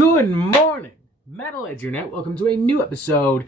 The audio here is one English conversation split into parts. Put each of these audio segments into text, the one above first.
Good morning, Metalheads. Internet. Welcome to a new episode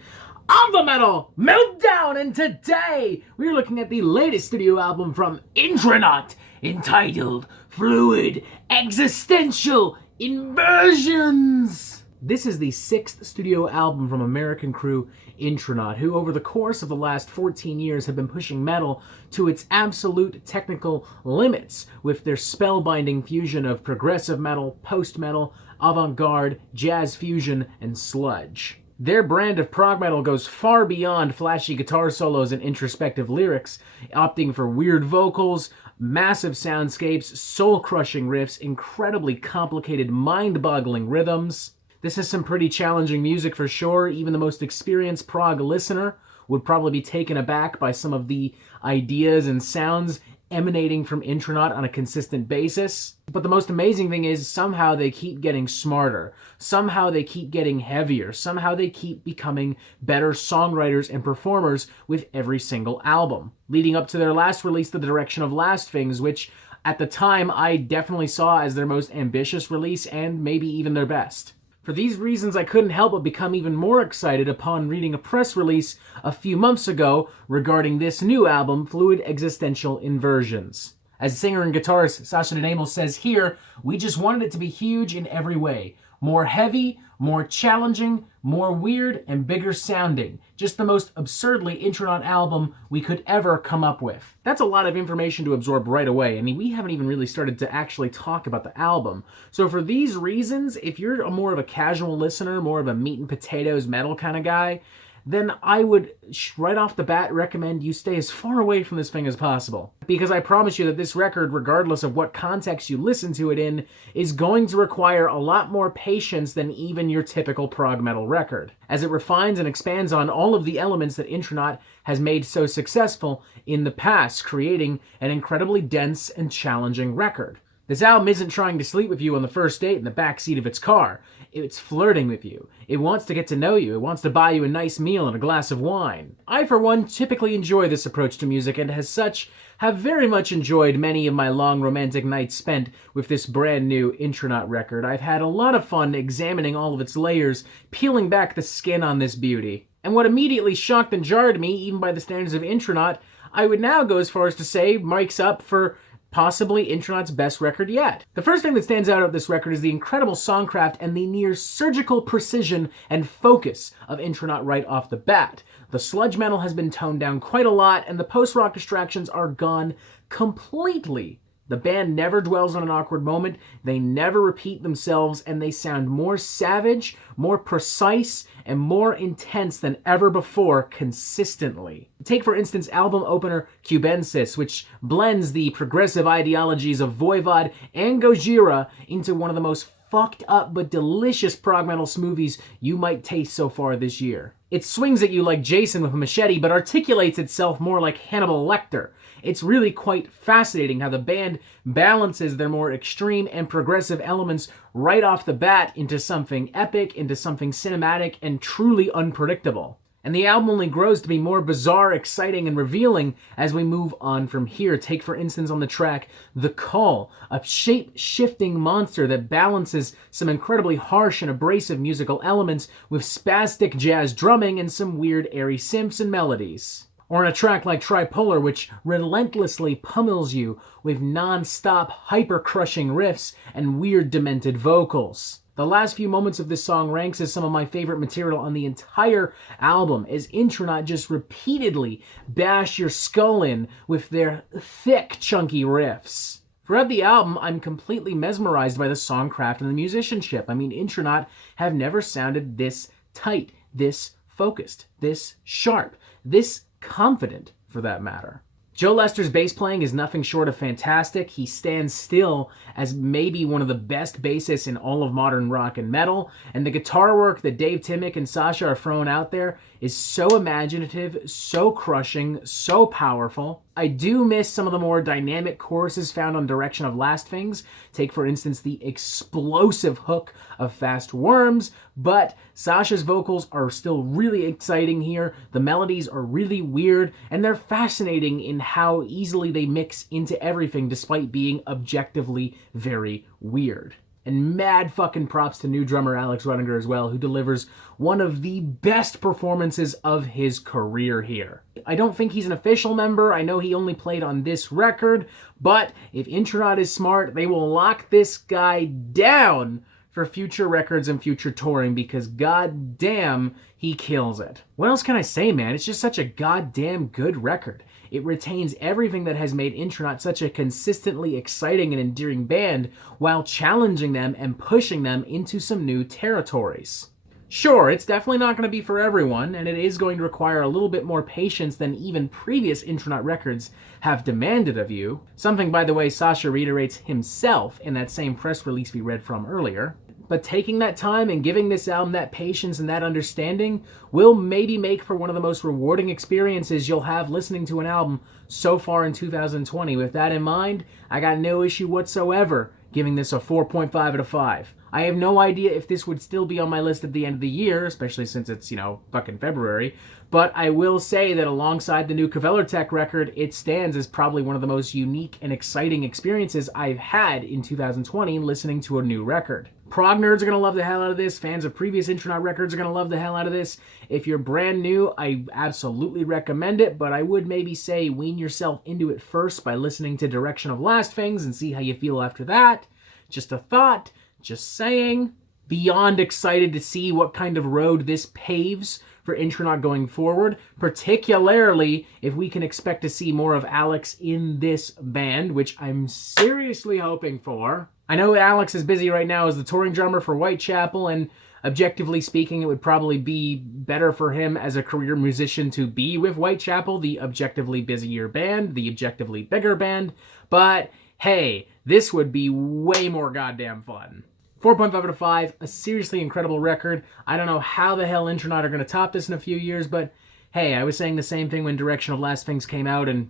of the Metal Meltdown, and today we're looking at the latest studio album from Intronaut, entitled Fluid Existential Inversions. This is the sixth studio album from American crew Intronaut, who over the course of the last 14 years have been pushing metal to its absolute technical limits with their spellbinding fusion of progressive metal, post-metal, avant-garde, jazz fusion, and sludge. Their brand of prog metal goes far beyond flashy guitar solos and introspective lyrics, opting for weird vocals, massive soundscapes, soul-crushing riffs, incredibly complicated, mind-boggling rhythms. This is some pretty challenging music for sure. Even the most experienced prog listener would probably be taken aback by some of the ideas and sounds emanating from Intronaut on a consistent basis. But the most amazing thing is somehow they keep getting smarter. Somehow they keep getting heavier. Somehow they keep becoming better songwriters and performers with every single album. Leading up to their last release, The Direction of Last Things, which at the time I definitely saw as their most ambitious release and maybe even their best. For these reasons, I couldn't help but become even more excited upon reading a press release a few months ago regarding this new album, Fluid Existential Inversions. As singer and guitarist Sasha Denamel says here, we just wanted it to be huge in every way. More heavy, more challenging, more weird, and bigger sounding. Just the most absurdly Intronaut album we could ever come up with. That's a lot of information to absorb right away. I mean, we haven't even really started to actually talk about the album. So for these reasons, if you're more of a casual listener, more of a meat and potatoes metal kind of guy, then I would right off the bat recommend you stay as far away from this thing as possible. Because I promise you that this record, regardless of what context you listen to it in, is going to require a lot more patience than even your typical prog metal record, as it refines and expands on all of the elements that Intronaut has made so successful in the past, creating an incredibly dense and challenging record. This album isn't trying to sleep with you on the first date in the backseat of its car. It's flirting with you. It wants to get to know you. It wants to buy you a nice meal and a glass of wine. I, for one, typically enjoy this approach to music, and as such, have very much enjoyed many of my long romantic nights spent with this brand new Intronaut record. I've had a lot of fun examining all of its layers, peeling back the skin on this beauty. And what immediately shocked and jarred me, even by the standards of Intronaut, I would now go as far as to say makes up for possibly Intronaut's best record yet. The first thing that stands out of this record is the incredible songcraft and the near surgical precision and focus of Intronaut right off the bat. The sludge metal has been toned down quite a lot, and the post-rock distractions are gone completely. The band never dwells on an awkward moment, they never repeat themselves, and they sound more savage, more precise, and more intense than ever before consistently. Take, for instance, album opener Cubensis, which blends the progressive ideologies of Voivod and Gojira into one of the most fucked up but delicious prog metal smoothies you might taste so far this year. It swings at you like Jason with a machete, but articulates itself more like Hannibal Lecter. It's really quite fascinating how the band balances their more extreme and progressive elements right off the bat into something epic, into something cinematic, and truly unpredictable. And the album only grows to be more bizarre, exciting, and revealing as we move on from here. Take, for instance, on the track The Call, a shape-shifting monster that balances some incredibly harsh and abrasive musical elements with spastic jazz drumming and some weird airy synths and melodies. Or on a track like Tripolar, which relentlessly pummels you with non-stop, hyper-crushing riffs and weird, demented vocals. The last few moments of this song ranks as some of my favorite material on the entire album, as Intronaut just repeatedly bash your skull in with their thick, chunky riffs. Throughout the album, I'm completely mesmerized by the songcraft and the musicianship. I mean, Intronaut have never sounded this tight, this focused, this sharp, this confident, for that matter. Joe Lester's bass playing is nothing short of fantastic. He stands still as maybe one of the best bassists in all of modern rock and metal, and the guitar work that Dave Timmick and Sasha are throwing out there is so imaginative, so crushing, so powerful. I do miss some of the more dynamic choruses found on Direction of Last Things. Take, for instance, the explosive hook of Fast Worms, but Sasha's vocals are still really exciting here. The melodies are really weird, and they're fascinating in how easily they mix into everything despite being objectively very weird. And mad fucking props to new drummer Alex Ruttinger as well, who delivers one of the best performances of his career here. I don't think he's an official member. I know he only played on this record, but if Intronaut is smart, they will lock this guy down for future records and future touring, because goddamn, he kills it. What else can I say, man? It's just such a goddamn good record. It retains everything that has made Intronaut such a consistently exciting and endearing band, while challenging them and pushing them into some new territories. Sure, it's definitely not going to be for everyone, and it is going to require a little bit more patience than even previous Intronaut records have demanded of you. Something, by the way, Sasha reiterates himself in that same press release we read from earlier. But taking that time and giving this album that patience and that understanding will maybe make for one of the most rewarding experiences you'll have listening to an album so far in 2020. With that in mind, I got no issue whatsoever giving this a 4.5 out of 5. I have no idea if this would still be on my list at the end of the year, especially since it's, fucking February, but I will say that alongside the new Kvelertak record, it stands as probably one of the most unique and exciting experiences I've had in 2020 listening to a new record. Prog nerds are going to love the hell out of this. Fans of previous Intronaut records are going to love the hell out of this. If you're brand new, I absolutely recommend it, but I would maybe say wean yourself into it first by listening to Direction of Last Things and see how you feel after that. Just a thought. Just saying. Beyond excited to see what kind of road this paves for Intronaut going forward, particularly if we can expect to see more of Alex in this band, which I'm seriously hoping for. I know Alex is busy right now as the touring drummer for Whitechapel, and objectively speaking, it would probably be better for him as a career musician to be with Whitechapel, the objectively busier band, the objectively bigger band, but hey, this would be way more goddamn fun. 4.5 out of 5, a seriously incredible record. I don't know how the hell Intronaut are going to top this in a few years, but hey, I was saying the same thing when Direction of Last Things came out, and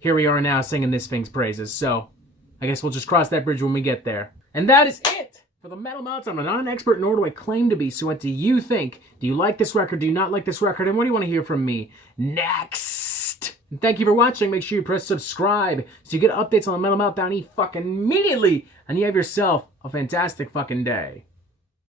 here we are now singing this thing's praises, so I guess we'll just cross that bridge when we get there. And that is it for the Metal Meltdown. I'm not an expert, nor do I claim to be, so what do you think? Do you like this record? Do you not like this record? And what do you want to hear from me next? And thank you for watching. Make sure you press subscribe so you get updates on the Metal Meltdown fucking immediately, and you have yourself a fantastic fucking day.